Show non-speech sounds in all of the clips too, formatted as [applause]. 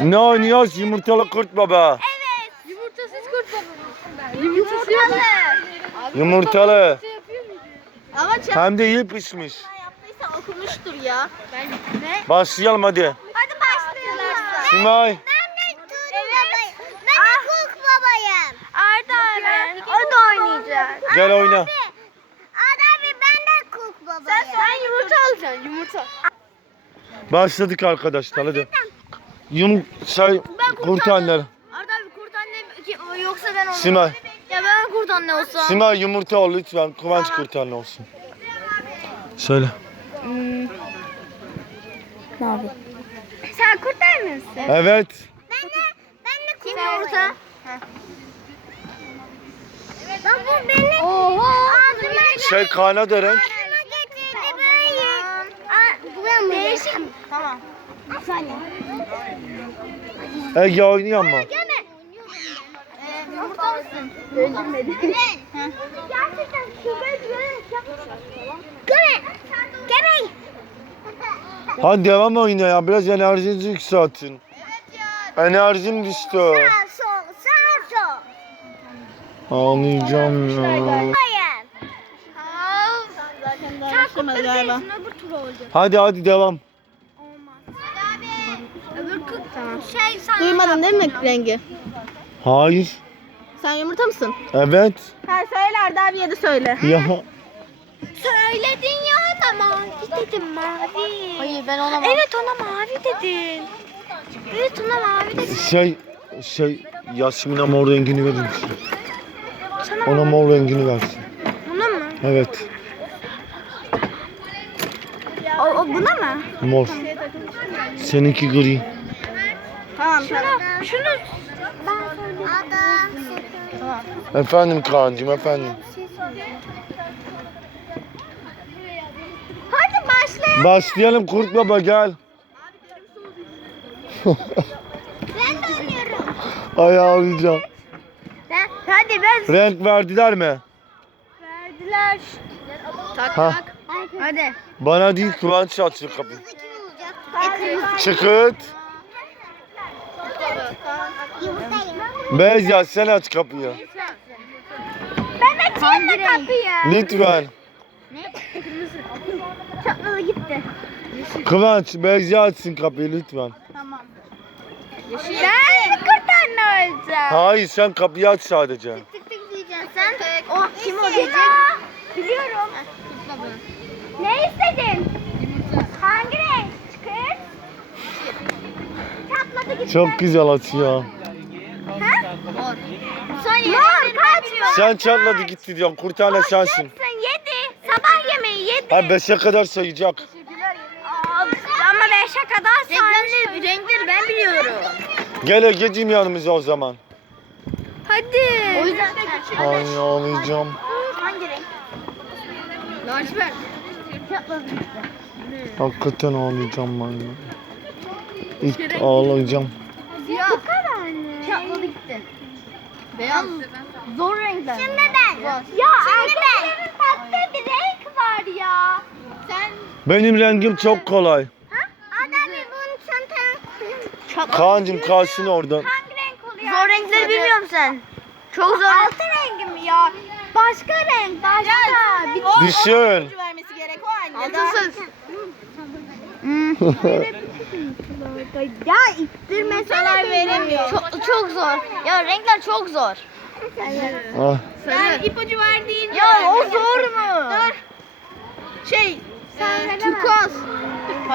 Ne oynuyoruz? Yumurtalı kurt baba. Evet. Yumurtasız kurt baba. Yumurtası Yumurtalı. Yumurtalı. Ama çabuk Hem de iyi pişmiş. yaptıysa okumuştur ya. Ben ne? Başlayalım hadi. Hadi başlayalım. Simay. Ben de evet. Ben de kurt babayım. Arda abi. O da oynayacak. Gel oyna. Abi ben de kurt babayım. Sen, sen yumurta alacaksın yumurta. Başladık arkadaşlar hadi. Yum şey kurt anneler. Arda abi kurt anne yoksa ben olurum. Simay. Ya ben kurt anne olsam. Simay yumurta ol lütfen. Kıvanç kurt anne olsun. Söyle. Sen kurt anne misin? Evet. Ben de ben de kurt Kim yumurta? Bak bu benim. Oha. Ağzıma Şey kana da renk. getirdi böyle. Aa, Değişik. Tamam. Saniye. Ege oynuyor mu? Mısın? Gözümedi. Ben. Gerçekten yapmışlar. Gene. Hadi devam oyna ya. Biraz enerjinizi yükseltin. Evet ya. Enerjim düştü. Sağ sol, sağ sol. Ağlayacağım ya. Hayır. Öbür tur olacak. Hadi hadi devam. Olmaz. Abi. Öbür kız tamam. Şey sen. Duymadın değil mi rengi? Hayır. Sen yumurta mısın? Evet. Ha söyle Arda abiye de söyle. Ya. Söyledin ya ona mavi dedim mavi. Hayır ben ona Evet ona mavi dedin. Evet ona mavi dedin. Şey şey Yasmin'e mor rengini verir misin? Sana Ona mor rengini versin. buna mı? Evet. O, o buna mı? Mor. Seninki gri. Tamam Şunu, şunu. Ben. Efendim Kaan'cığım efendim. Hadi başlayalım. Başlayalım kurt baba gel. Ben de oynuyorum. Ay ağlayacağım. Ben, hadi ben. Renk verdiler mi? Verdiler. Ha. Hadi. Bana değil Kıvanç açıyor kapıyı. Çıkıt. Yumurtayım. Beyza sen aç kapıyı. Ben açayım da kapıyı. Lütfen. Çatladı gitti. Kıvanç Beyza açsın kapıyı lütfen. Ben kurt anne olacağım. Hayır sen kapıyı aç sadece. Tık tık diyeceksin sen. O kim o diyecek? Biliyorum. Ne istedin? Hangi renk? Çıkır. Çatladı gitti. Çok güzel açıyor. Ha? Mor. Son yedi. Mor kaçmıyor. Sen çatladı gitti diyorsun. Kurt tane sensin. Sen yedi. Sabah yemeği yedi. Ha beşe kadar sayacak. Aa, ama beşe kadar. Renkleri, renkleri ben biliyorum. Gel Ege'cim yanımıza o zaman. Hadi. O yüzden Ay ağlayacağım. Hangi renk? Lacivert. Hakikaten ağlayacağım ben ya. İlk ağlayacağım. Bu kadar ne? Çatladı gitti. Beyaz. Zor renkler. Şimdi ben. Ya Şimdi ben. tatlı bir renk var ya. Sen. Benim rengim çok kolay. Ha? Ada bir bunun çantanı. Kaan'cım kalsın orada. Hangi renk oluyor? Zor renkleri bilmiyor musun sen? Çok zor. Altı rengi mi ya? Başka renk, başka. Bir Düşün. vermesi gerek o anne. Altısız. [laughs] ya ittirmesene veremiyor. Çok, çok zor. Ya renkler çok zor. Ah. Ben ipucu verdiğin Ya o zor mu? şey Sen e, turkuaz.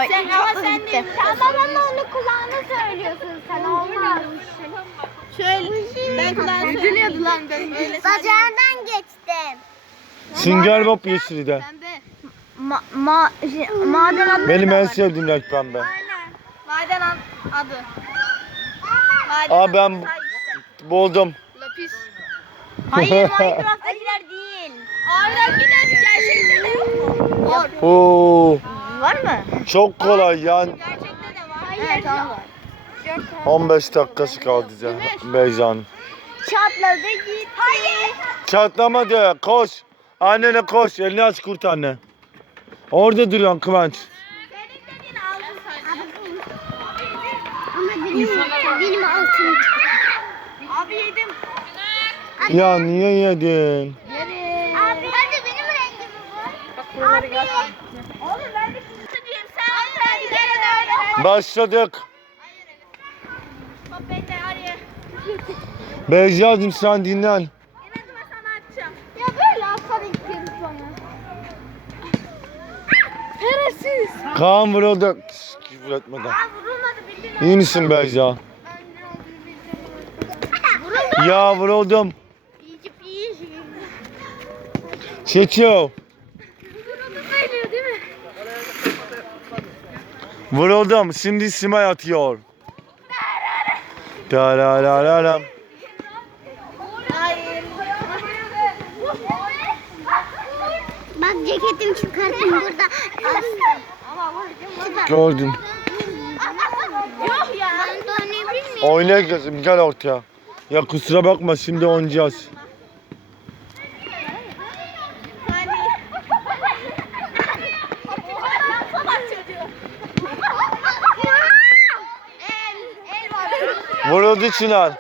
Sen, ama sen de... Tamam ama onu kulağına söylüyorsun sen olmaz. Şöyle ben kulağını Üzülüyordu lan ben öyle. Bacağından geçtim. Sünger Bob yeşili de. Pembe. Ma, ma, şey, maden adı. Benim en sevdiğim renk pembe. Aynen. Maden ad- adı. Maden Aa adı. ben buldum. Hayır [laughs] Minecraft'takiler değil. Ağırdakiler gerçekten de yok mu? Var. Oo, Var mı? çok kolay yani. Gerçekte de var. Hayır. tamam. 15 dakikası kaldı ya Beyza'nın. Çatladı gitti. Hayır. Çatlama de koş. Annene koş. Elini aç kurt anne. Orada duruyorsun Kıvanç. Senin dediğin altı sayı. Ama benim, benim altın. Ya niye yedin? Abi hadi benim rengim bu. Abi. Oğlum ben de diyeyim sen. Gel öyle. Başladık. Hop ben de araya. Beyza'cığım sen dinlen. De ben sana açacağım. Ya böyle aslan istiyoruz sonra. Şerefsiz. Kaan vuruldu. Küfür etmeden. Aa vurulmadı bildin. İyi misin Beyza? Vuruldu. Ya vuruldum. İyice iyi. Çekiyor. Vuruldum. Şimdi Simay atıyor. Tararararam. Hayır. Bak ceketimi çıkarttım burada. Gördüm. Oyna kızım gel ortaya. Ya kusura bakma şimdi oynayacağız. Vuruldu Çınar.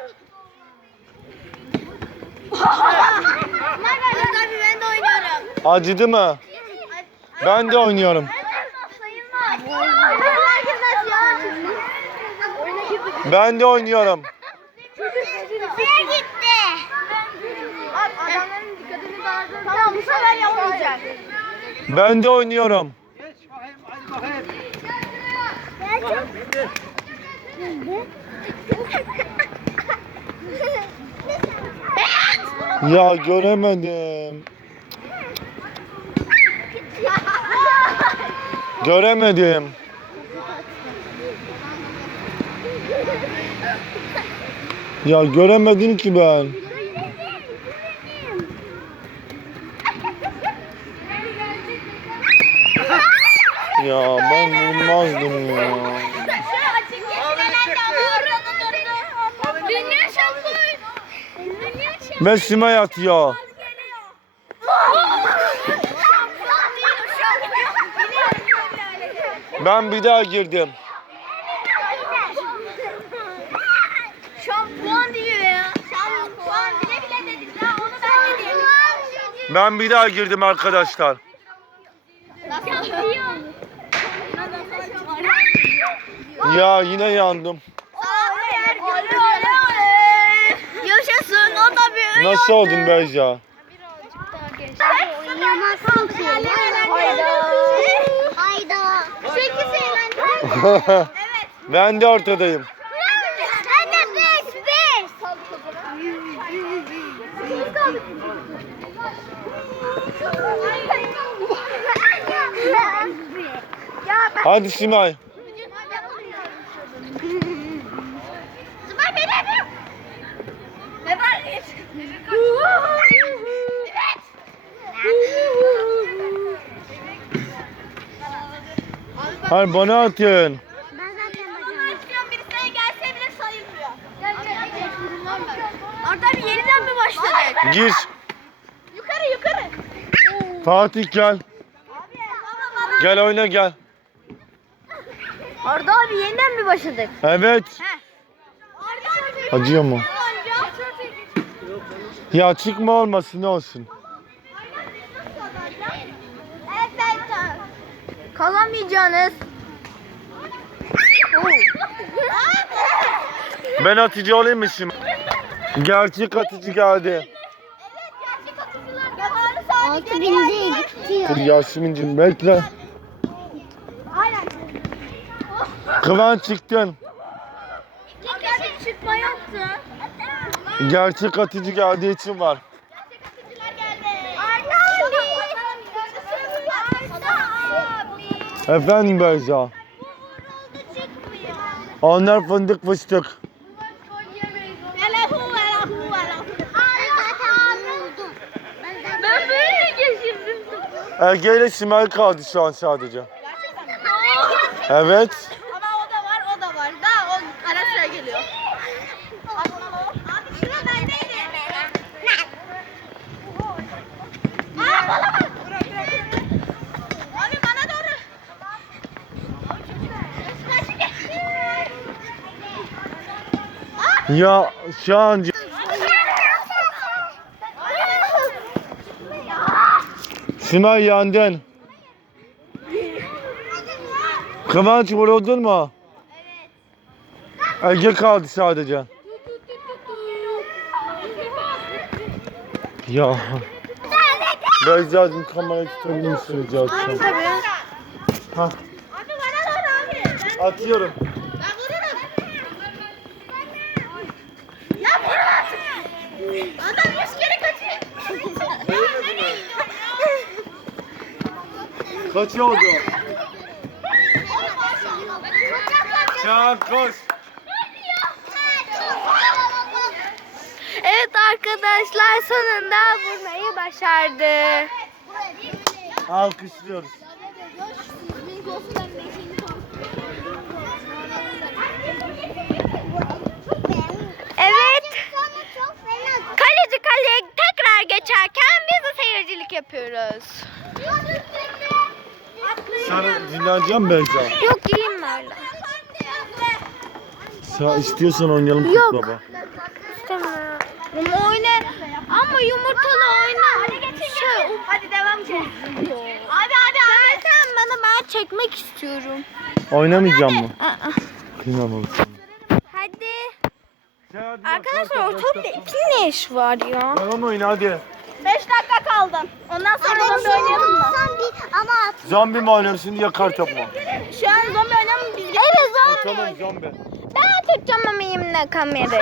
Acıdı mı? Ben de oynuyorum. Ben de oynuyorum. Suya gitti. Bak adamların dikkatini dağıldın. Tamam bu sefer yapamayacak. Ben de oynuyorum. Ya göremedim. Göremedim. Ya göremedim ki ben. Ya ben vurmazdım ya. Dünya şampiyonu. Ben bir daha girdim. Şampuan diyor ya. Şampuan bile bile dedik ya. Onu ben de. Ben bir daha girdim arkadaşlar. Ya yine yandım. Yaşasın Nasıl oldun Beyza? Oynayamazsın ki. Hayda. Hayda. Şu ikisi eğlenceli. [laughs] Evet. ben de ortadayım. Ben de beş beş. Hadi Simay. Zıbar benim. Ne var? Evet. Hayır bana atın. Ben zaten bacağım. istiyorum birisine gelse bile sayılmıyor. Orada bir yeniden mi başladık? Gir. Yukarı yukarı. Fatih gel. Gel oyna gel. Arda abi yeniden mi başladık? Evet. Acıyor mu? Ya çıkma olmasın ne olsun. Evet ben atıcı olayım mı şimdi? Gerçek atıcı geldi. Altı binde. Dur Yasemin'cim bekle. Aynen. Kıvanç çıktın. Çıkma yoktu. Gerçek atıcı geldiği için var. Efendim Beyza. Onlar fındık fıstık. Ege ile Simay kaldı şu an sadece. Evet. Ama o da var, o da var. Daha o ara sıra geliyor. Abi şuna bendeydi. Aa bana bak. Abi bana doğru. Ya şu an Şuna yandın. Kıvanç vuruldun mu? Ege kaldı sadece. Ya. Beyza'cığım kamerayı tutabilir misin rica etsem? Tabii. Ha, atıyorum. Kaç oldu? Çağan koş. Evet arkadaşlar sonunda vurmayı başardı. Alkışlıyoruz. Evet. Kaleci kaleye tekrar geçerken biz de seyircilik yapıyoruz. Sen dinleneceğim Beyza. Yok iyiyim öyle. Sen istiyorsan oynayalım Yok. kurt baba. İstemiyorum. Ama oyna. Ama yumurtalı oyna. Şey, hadi devam ki. Abi abi abi. Sen bana ben çekmek istiyorum. Oynamayacağım mı? Aa. Kıyamam Hadi. sana. Arkadaşlar ortalıkta ipin ne var ya? Tamam oyna hadi. 5 dakika kaldım. Ondan sonra zombi oynayalım mı? ama Zombi mi oynuyoruz şimdi yakar top mu? Şu an zombi oynayalım mı? Biz Evet zombi. Tamam zombi. Ben tutacağım ama yine kamerayı.